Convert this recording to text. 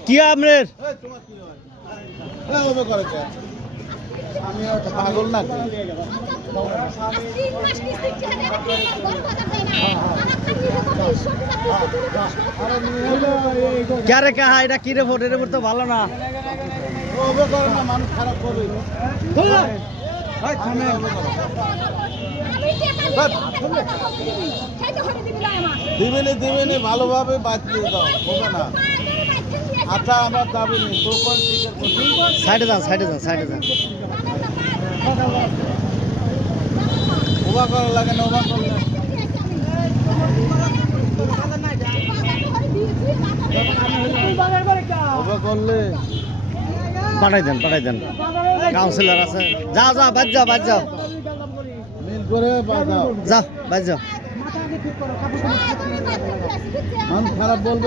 কি আপনার পাগল না কে রে কাহা এটা কি রিপোর্ট এর রিপোর্ট তো ভালো না মানুষ খারাপ করবে দিবেনি ভালোভাবে বাঁচিয়ে দাও হবে না। আচ্ছা আমার দাবি নেই সাইডে যান সাইডে যান ওবা করা লাগে না ওবা করলে ওবা করলে পাঠাই দেন কাউন্সিলর আছে যাও বাদ যাও মিল করে বাজাও যাও বাদ যাও মানুষ খারাপ বলবে।